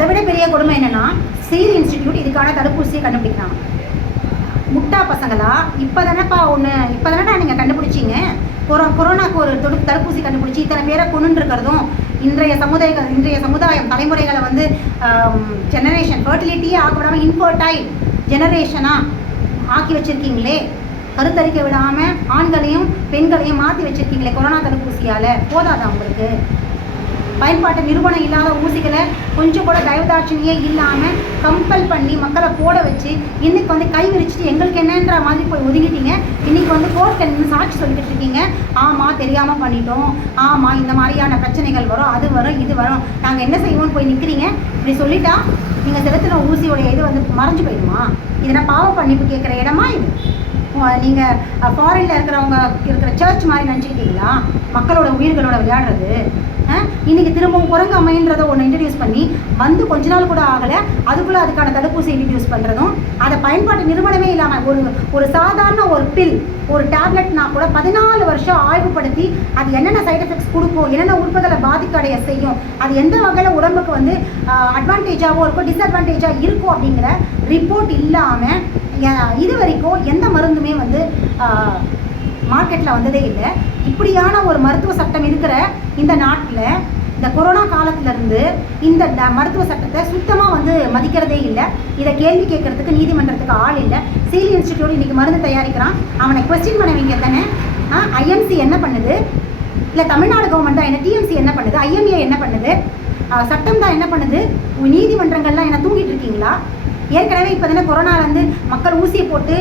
அதை விட பெரிய கொடுமை என்னென்னா, சீல் இன்ஸ்டிடியூட் இதுக்கான தடுப்பூசியை கண்டுபிடிக்கிறாங்க. முட்டா பசங்களா, இப்போ தானேடா நீங்கள் கண்டுபிடிச்சிங்க. கொரோனாக்கு ஒரு தடுப்பூசி கண்டுபிடிச்சி இத்தனை பேரை கொண்டுருக்கிறதும் இன்றைய சமுதாயம் தலைமுறைகளை வந்து ஜெனரேஷன் ஃபர்டிலிட்டியே ஆக்க விடாமல் இன்ஃபர்டைல் ஜெனரேஷனாக ஆக்கி வச்சுருக்கீங்களே. கருத்தரிக்க விடாமல் ஆண்களையும் பெண்களையும் மாற்றி வச்சுருக்கீங்களே கொரோனா தடுப்பூசியால். போதாதா உங்களுக்கு? பயன்பாட்டு நிறுவனம் இல்லாத ஊசிகளை கொஞ்சம் கூட தயவுதாட்சணியே இல்லாமல் கம்பல் பண்ணி மக்களை போட வச்சு இன்றைக்கி வந்து கை விரிச்சிட்டு எங்களுக்கு என்னன்ற மாதிரி போய் ஒதுங்கிட்டீங்க. இன்றைக்கி வந்து கோர்ட்டில் நின்று சாட்சி சொல்லிக்கிட்டு இருக்கீங்க. ஆமாம் தெரியாமல் பண்ணிட்டோம், ஆமாம் இந்த மாதிரியான பிரச்சனைகள் வரும், அது வரும், இது வரும், நாங்கள் என்ன செய்வோம்னு போய் நிற்கிறீங்க. இப்படி சொல்லிட்டா நீங்கள் செலுத்தின ஊசியோடைய இது வந்து மறைஞ்சு போயிடுமா? இதனை பாவம் பண்ணிப்பு கேட்குற இடமா இது? நீங்கள் ஃபாரினில் இருக்கிற சர்ச் மாதிரி நினச்சிக்கிட்டீங்களா மக்களோட உயிர்களோட விளையாடுறது? இன்றைக்கி திரும்பவும் குரங்கு அம்மைன்றதை ஒன்று இன்ட்ரடியூஸ் பண்ணி வந்து கொஞ்ச நாள் கூட ஆகலை, அதுக்குள்ளே அதுக்கான தடுப்பூசி இன்ட்ரடியூஸ் பண்ணுறதும், அதை பயன்பாட்டு நிறுவனமே இல்லாமல் ஒரு சாதாரண ஒரு பில், ஒரு டேப்லெட்னா கூட 14 வருஷம் ஆய்வுப்படுத்தி அது என்னென்ன சைட் எஃபெக்ட்ஸ் கொடுக்கும், என்னென்ன உறுப்புகளை பாதிக்கடைய செய்யும், அது எந்த வகையில் உடம்புக்கு வந்து அட்வான்டேஜாகவும் இருக்கும், டிஸ்அட்வான்டேஜாக இருக்கும் அப்படிங்கிற ரிப்போர்ட் இல்லாமல் இது வரைக்கும் எந்த மருந்துமே வந்து மார்க்கெட்டில் வந்ததே இல்லை. இப்படியான ஒரு மருத்துவ சட்டம் இருக்கிற இந்த நாட்டில் இந்த கொரோனா காலத்திலேருந்து இந்த மருத்துவ சட்டத்தை சுத்தமாக வந்து மதிக்கிறதே இல்லை. இதை கேள்வி கேட்குறதுக்கு நீதிமன்றத்துக்கு ஆள் இல்லை. சீல் இன்ஸ்டிடியூட் இன்றைக்கி மருந்து தயாரிக்கிறான், அவனை கொஸ்டின் பண்ண வைங்க தானே. ஐஎம்சி என்ன பண்ணுது? இல்லை தமிழ்நாடு கவர்மெண்ட் தான் என்ன? டிஎம்சி என்ன பண்ணுது? ஐஎம்ஏ என்ன பண்ணுது? சட்டம் தான் என்ன பண்ணுது? நீதிமன்றங்கள்லாம் என்ன தூங்கிட்டு இருக்கீங்களா? ஏற்கனவே இப்போ தானே கொரோனாலேருந்து மக்கள் ஊசியை போட்டு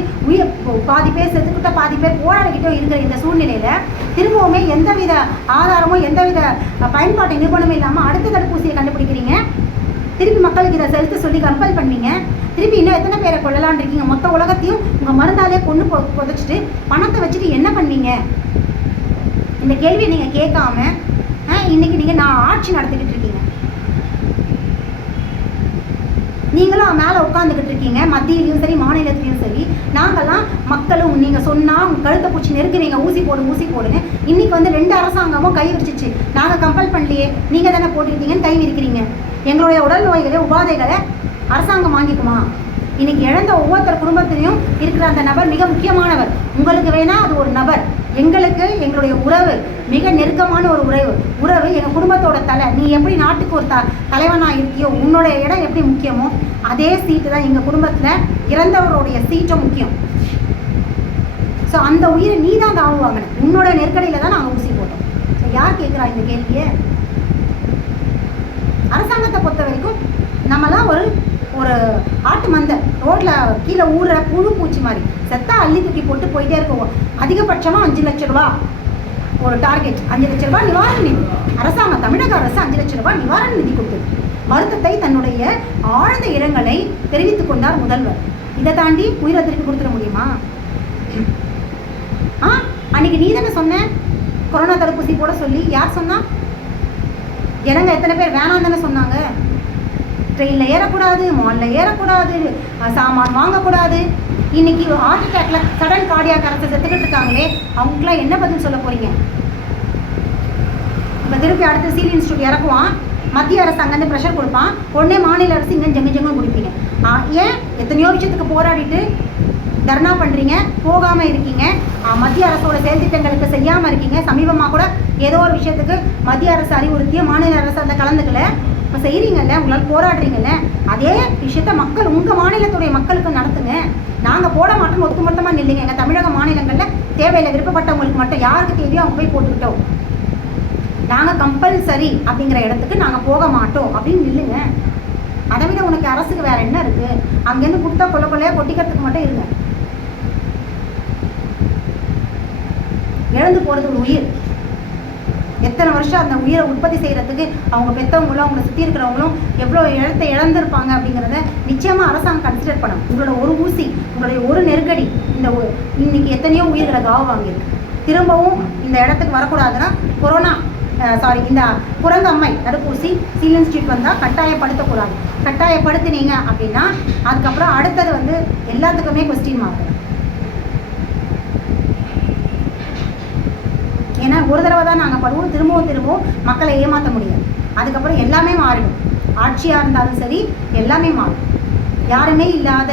பாதி பேர் செத்துக்கிட்ட பாதி பேர் போராடிக்கிட்டோ இருக்கிற இந்த சூழ்நிலையில் திரும்பவுமே எந்தவித ஆதாரமும் எந்தவித பயன்பாட்டு நிறுவனமும் இல்லாமல் அடுத்த தடுப்பூசியை கண்டுபிடிக்கிறீங்க. திருப்பி மக்களுக்கு இதை செலுத்த சொல்லி கம்பல் பண்ணீங்க. திருப்பி இன்னும் எத்தனை பேரை கொள்ளலான் இருக்கீங்க? மொத்த உலகத்தையும் உங்கள் மருந்தாலே கொண்டு புதைச்சிட்டு பணத்தை வச்சுட்டு என்ன பண்ணீங்க? இந்த கேள்வியை நீங்கள் கேட்காம இன்றைக்கி நீங்கள் நான் ஆட்சி நடத்திக்கிட்டு இருக்கீங்க. நீங்களும் மேலே உட்காந்துக்கிட்டு இருக்கீங்க, மத்தியிலையும் சரி மாநிலத்திலையும் சரி. நாங்கள்லாம் மக்களும் நீங்கள் சொன்னால் உங்கள் கழுத்தை பிடிச்சி நெருக்குவீங்க, ஊசி போடுன்னு. இன்றைக்கி வந்து 2 அரசாங்கமும் கை விரிச்சிச்சு. நாங்கள் கம்பல் பண்ணலையே, நீங்கள் தானே போட்டிருக்கீங்கன்னு கை விரிக்கிறீங்க. எங்களுடைய உடல் நோய்களை உபாதைகளை அரசாங்கம் வாங்கிக்குமா? இன்றைக்கி இழந்த ஒவ்வொருத்தர் குடும்பத்திலையும் இருக்கிற அந்த நபர் மிக முக்கியமானவர். உங்களுக்கு வேணால் அது ஒரு நபர், எங்களுக்கு எங்களுடைய உறவு மிக நெருக்கமான ஒரு உறவு எங்கள் குடும்பத்தோட தலை. நீ எப்படி நாட்டுக்கு ஒரு தலைவனாக இருக்கியோ, உன்னுடைய இடம் எப்படி முக்கியமோ அதே சீட்டு தான் எங்கள் குடும்பத்தில் இறந்தவருடைய சீட்டும் முக்கியம். ஸோ அந்த உயிரை நீ தான் காவு வாங்கின, உன்னோட நெருக்கடியில் தான் நாங்கள் ஊசி போட்டோம். ஸோ யார் கேட்குறா இந்த கேள்வியை? அரசாங்கத்தை பொறுத்த வரைக்கும் நம்மலாம் ஒரு ஆட்டு மந்தை ரோட்டில் கீழே ஊடுற புழு பூச்சி மாதிரி செத்தா அள்ளி தூக்கி போட்டு போயிட்டே இருக்கோம். அதிகபட்சமாக 5 லட்ச ரூபா ஒரு டார்கெட். 5 லட்ச ரூபா நிவாரண நிதி அரசாங்கம், தமிழக அரசு 5 லட்ச ரூபா நிவாரண நிதி கொடுத்தது. வருத்தத்தை தன்னுடைய ஆழ்ந்த இரங்கலை தெரிவித்துக் கொண்டார் முதல்வர். இதை தாண்டி உயிரை திருப்பி கொடுத்துட முடியுமா? அன்னைக்கு நீ தானே சொன்ன கொரோனா தடுப்பூசி போட சொல்லி. யார் சொன்னா? ஜனங்க எத்தனை பேர் வேணாம் தானே சொன்னாங்க? ட்ரெயினில் ஏறக்கூடாது, மாலில் ஏறக்கூடாது, சாமான் வாங்கக்கூடாது. இன்றைக்கி ஹார்ட் அட்டாக்ல சடன் கார்டியாக் அரெஸ்ட் செத்துக்கிட்டு இருக்காங்களே, அவங்களுக்குலாம் என்ன பதில் சொல்ல போகிறீங்க? இப்போ திருப்பி அடுத்து சீல் இன்ஸ்டியூட் இறக்குவான், மத்திய அரசு அங்கேருந்து ப்ரெஷர் கொடுப்பான், உடனே மாநில அரசு இங்கே ஜெங்கு கொடுப்பீங்க. ஏன் எத்தனையோ விஷயத்துக்கு போராடிட்டு தர்ணா பண்ணுறீங்க, போகாமல் இருக்கீங்க, மத்திய அரசோட செயல் திட்டங்களுக்கு செய்யாமல் இருக்கீங்க. சமீபமாக கூட ஏதோ ஒரு விஷயத்துக்கு மத்திய அரசு அறிவுறுத்திய மாநில அரசு அந்த கலந்துக்கல. இப்போ செய்கிறீங்கல்ல, உங்களால் போராடுறீங்கல்ல, அதே விஷயத்த மக்கள் உங்கள் மாநிலத்துடைய மக்களுக்கு நடத்துங்க. நாங்கள் போட மாட்டோம், ஒத்துமொத்தமாக நில்லுங்க. எங்கள் தமிழக மாநிலங்களில் தேவையில்லை, விருப்பப்பட்டவங்களுக்கு மட்டும் யாருக்கு தேவையோ அவங்க போய் போட்டுக்கிட்டோம். நாங்கள் கம்பல்சரி அப்படிங்கிற இடத்துக்கு நாங்கள் போக மாட்டோம் அப்படின்னு நில்லுங்க. அதை விட உனக்கு அரசுக்கு வேறு என்ன இருக்குது? அங்கேருந்து கொடுத்தா கொள்ளையாக கொட்டிக்கிறதுக்கு மட்டும் இருங்க. இழந்து போகிறது ஒரு உயிர். எத்தனை வருஷம் அந்த உயிரை உற்பத்தி செய்கிறதுக்கு அவங்க பெற்றவங்களும் அவங்களை சுற்றி இருக்கிறவங்களும் எவ்வளோ இடத்தை இழந்திருப்பாங்க அப்படிங்கிறத நிச்சயமாக அரசாங்கம் கன்சிடர் பண்ணணும். உங்களோட ஒரு ஊசி, உங்களுடைய ஒரு நெருக்கடி இன்னைக்கு எத்தனையோ உயிர்களை காவு வாங்கியிருக்கு. திரும்பவும் இந்த இடத்துக்கு வரக்கூடாதுன்னா இந்த குரங்கம்மை தடுப்பூசி சீல் இன்ஸ்டியூட் வந்தால் கட்டாயப்படுத்தக்கூடாது. கட்டாயப்படுத்தினீங்க அப்படின்னா அதுக்கப்புறம் அடுத்தது எல்லாத்துக்குமே கொஸ்டின் மார்க். ஏன்னா ஒரு தடவை தான் நாங்கள் படுவோம், திரும்பவும் மக்களை ஏமாற்ற முடியாது. அதுக்கப்புறம் எல்லாமே மாறிடும். ஆட்சியாக இருந்தாலும் சரி எல்லாமே மாறும். யாருமே இல்லாத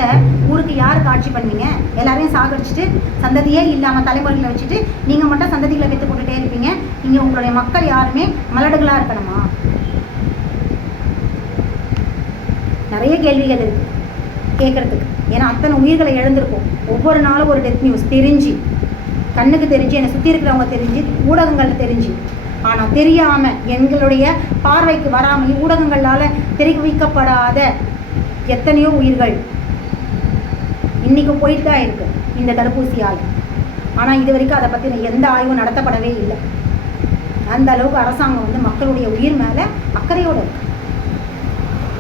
ஊருக்கு யாருக்கு ஆட்சி பண்ணுவீங்க? எல்லாரையும் சாகடிச்சுட்டு சந்ததியே இல்லாமல் தலைமுறைகளை வச்சுட்டு நீங்கள் மட்டும் சந்ததிகளை பெற்று போட்டுகிட்டே இருப்பீங்க. நீங்கள் உங்களுடைய மக்கள் யாருமே மலடுகளாக இருக்கணுமா? நிறைய கேள்விகள் இருக்குது கேட்குறதுக்கு. ஏன்னா அத்தனை உயிர்களை இழந்திருக்கும். ஒவ்வொரு நாளும் ஒரு டெத் நியூஸ் தெரிஞ்சு, கண்ணுக்கு தெரிஞ்சு, என்னை சுற்றி இருக்கிறவங்க தெரிஞ்சு, ஊடகங்களில் தெரிஞ்சு, ஆனால் தெரியாமல் எங்களுடைய பார்வைக்கு வராமல் ஊடகங்களால் தெரிவிக்கப்படாத எத்தனையோ உயிர்கள் இன்றைக்கி போயிட்டு தான் இருக்குது இந்த தடுப்பூசியால். ஆனால் இது வரைக்கும் அதை பற்றின எந்த ஆய்வும் நடத்தப்படவே இல்லை. அந்த அளவுக்கு அரசாங்கம் மக்களுடைய உயிர் மேலே அக்கறையோடு இருக்குது.